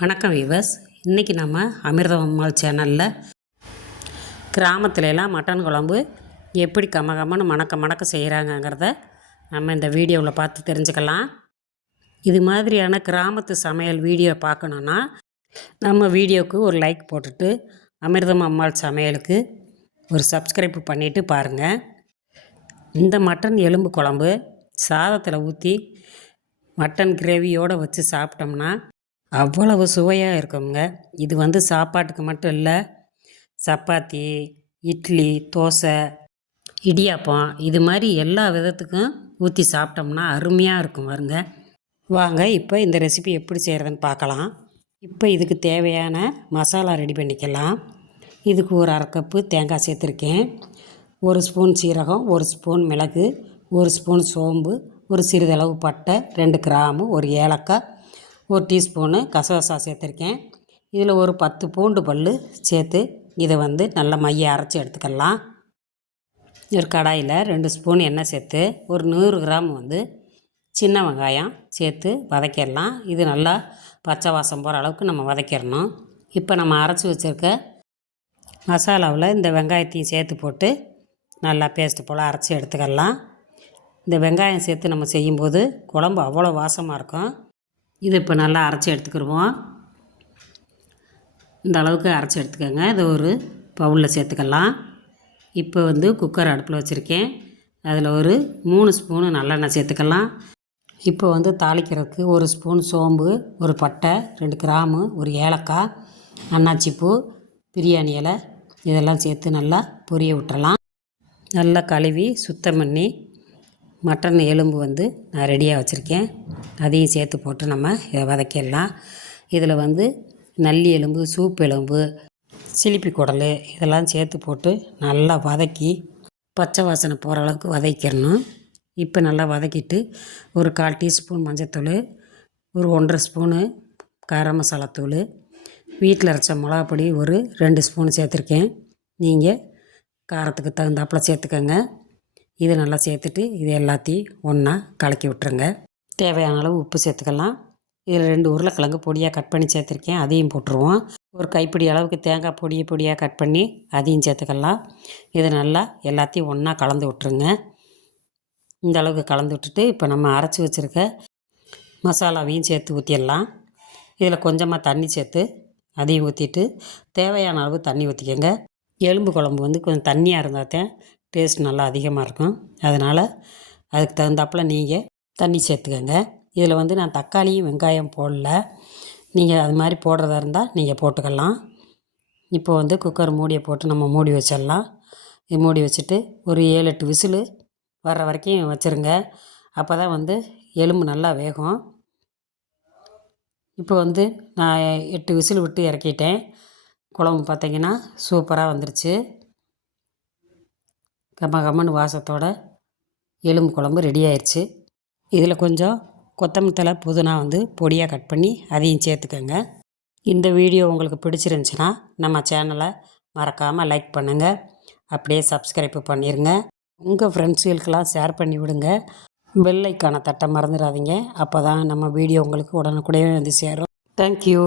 வணக்கம் வீவர்ஸ். இன்றைக்கி நம்ம அமிர்தம் அம்மாள் சேனலில் கிராமத்துலலாம் மட்டன் குழம்பு எப்படி கமகமன்னு மணக்க செய்கிறாங்கங்கிறத நம்ம இந்த வீடியோவில் பார்த்து தெரிஞ்சுக்கலாம். இது மாதிரியான கிராமத்து சமையல் வீடியோ பார்க்கணுன்னா நம்ம வீடியோவுக்கு ஒரு லைக் போட்டுட்டு அமிர்தம் அம்மாள் சமையலுக்கு ஒரு சப்ஸ்கிரைப் பண்ணிவிட்டு பாருங்கள். இந்த மட்டன் எலும்பு குழம்பு சாதத்தில் ஊற்றி மட்டன் கிரேவியோடு வச்சு சாப்பிட்டோம்னா அவ்வளவு சுவையாக இருக்குங்க. இது சாப்பாட்டுக்கு மட்டும் இல்லை, சப்பாத்தி, இட்லி, தோசை, இடியாப்பம் இது மாதிரி எல்லா விதத்துக்கும் ஊற்றி சாப்பிட்டோம்னா அருமையாக இருக்கும் பாருங்க. வாங்க இப்போ இந்த ரெசிபி எப்படி செய்கிறதுன்னு பார்க்கலாம். இப்போ இதுக்கு தேவையான மசாலா ரெடி பண்ணிக்கலாம். இதுக்கு ஒரு 1/2 கப்பு தேங்காய் சேர்த்துருக்கேன். 1 ஸ்பூன் சீரகம், 1 ஸ்பூன் மிளகு, 1 ஸ்பூன் சோம்பு, ஒரு சிறிதளவு பட்டை, 2 கிராம்பு, ஒரு ஏலக்காய், 1 டீஸ்பூனு கசகசா சேர்த்துருக்கேன். இதில் ஒரு 10 பூண்டு பல் சேர்த்து இதை நல்லா மைய அரைச்சி எடுத்துக்கலாம். ஒரு கடாயில் 2 ஸ்பூன் எண்ணெய் சேர்த்து ஒரு 100 கிராம் சின்ன வெங்காயம் சேர்த்து வதக்கிடலாம். இது நல்லா பச்சை வாசம் போகிற அளவுக்கு நம்ம வதக்கிடணும். இப்போ நம்ம அரைச்சி வச்சுருக்க மசாலாவில் இந்த வெங்காயத்தையும் சேர்த்து போட்டு நல்லா பேஸ்ட்டு போல் அரைச்சி எடுத்துக்கலாம். இந்த வெங்காயம் சேர்த்து நம்ம செய்யும்போது குழம்பு அவ்வளோ வாசமாக இருக்கும். இது இப்போ நல்லா அரைச்சி எடுத்துக்கிடுவோம். இந்த அளவுக்கு அரைச்சி எடுத்துக்கோங்க. இதை ஒரு பவுலில் சேர்த்துக்கலாம். இப்போ குக்கர் அடுப்பில் வச்சுருக்கேன். அதில் ஒரு 3 ஸ்பூனு நல்லெண்ணெய் சேர்த்துக்கலாம். இப்போ தாளிக்கிறதுக்கு 1 ஸ்பூன் சோம்பு, ஒரு பட்டை, 2 கிராம்பு, ஒரு ஏலக்காய், அன்னாச்சிப்பூ, பிரியாணி இலை இதெல்லாம் சேர்த்து நல்லா பொரிய விட்டுறலாம். நல்லா கழுவி சுத்தம் பண்ணி மட்டன் எலும்பு நான் ரெடியாக வச்சுருக்கேன். அதையும் சேர்த்து போட்டு நம்ம இதை வதக்கிடலாம். இதில் நல்லி எலும்பு, சூப் எலும்பு, சிலிப்பி குடல் இதெல்லாம் சேர்த்து போட்டு நல்லா வதக்கி பச்சை வாசனை போகிற அளவுக்கு வதக்கிடணும். இப்போ நல்லா வதக்கிட்டு ஒரு 1/4 டீஸ்பூன் மஞ்சத்தூள், ஒரு 1/2 ஸ்பூனு கரம் மசாலாத்தூள், வீட்டில் அரைச்ச மிளகாப்பொடி ஒரு 2 ஸ்பூன் சேர்த்துருக்கேன். நீங்கள் காரத்துக்கு தகுந்தாப்பில் சேர்த்துக்கோங்க. இதை நல்லா சேர்த்துட்டு இது எல்லாத்தையும் ஒன்றா கலக்கி விட்டுருங்க. தேவையான அளவு உப்பு சேர்த்துக்கலாம். இதில் 2 உருளைக்கிழங்கு பொடியாக கட் பண்ணி சேர்த்துருக்கேன். அதையும் போட்டுருவோம். ஒரு கைப்பிடி அளவுக்கு தேங்காய் பொடியாக கட் பண்ணி அதையும் சேர்த்துக்கலாம். இதை நல்லா எல்லாத்தையும் ஒன்றா கலந்து விட்டுருங்க. இந்த அளவுக்கு கலந்து விட்டுட்டு இப்போ நம்ம அரைச்சி வச்சுருக்க மசாலாவையும் சேர்த்து ஊற்றிடலாம். இதில் கொஞ்சமாக தண்ணி சேர்த்து அதையும் ஊற்றிட்டு தேவையான அளவு தண்ணி ஊற்றிக்கோங்க. எலும்பு குழம்பு கொஞ்சம் தண்ணியாக இருந்தால் தான் டேஸ்ட் நல்லா அதிகமாக இருக்கும். அதனால் அதுக்கு தகுந்தாப்பில் நீங்கள் தண்ணி சேர்த்துக்கோங்க. இதில் நான் தக்காளியும் வெங்காயம் போடல. நீங்கள் அது மாதிரி போடுறதா இருந்தால் நீங்கள் போட்டுக்கலாம். இப்போ குக்கர் மூடியை போட்டு நம்ம மூடி வச்சிடலாம். இது மூடி வச்சுட்டு ஒரு 7-8 விசில் வர்ற வரைக்கும் வச்சுருங்க. அப்போ தான் எலும்பு நல்லா வேகும். இப்போ நான் 8 விசில் விட்டு இறக்கிட்டேன். குழம்பு பார்த்திங்கன்னா சூப்பராக வந்துருச்சு. கம்மன்னு வாசத்தோட எலும்பு குழம்பு ரெடி ஆயிடுச்சு. இதில் கொஞ்சம் கொத்தமல்லி தழை, புதினா பொடியாக கட் பண்ணி அதையும் சேர்த்துக்கோங்க. இந்த வீடியோ உங்களுக்கு பிடிச்சிருந்துச்சின்னா நம்ம சேனலை மறக்காமல் லைக் பண்ணுங்கள். அப்படியே சப்ஸ்கிரைப் பண்ணிடுங்க. உங்கள் ஃப்ரெண்ட்ஸுகளுக்கெல்லாம் ஷேர் பண்ணி விடுங்க. பெல் ஐக்கானை தட்ட மறந்துடாதீங்க. அப்போ தான் நம்ம வீடியோ உங்களுக்கு உடனுக்குடனே சேரும். தேங்க்யூ.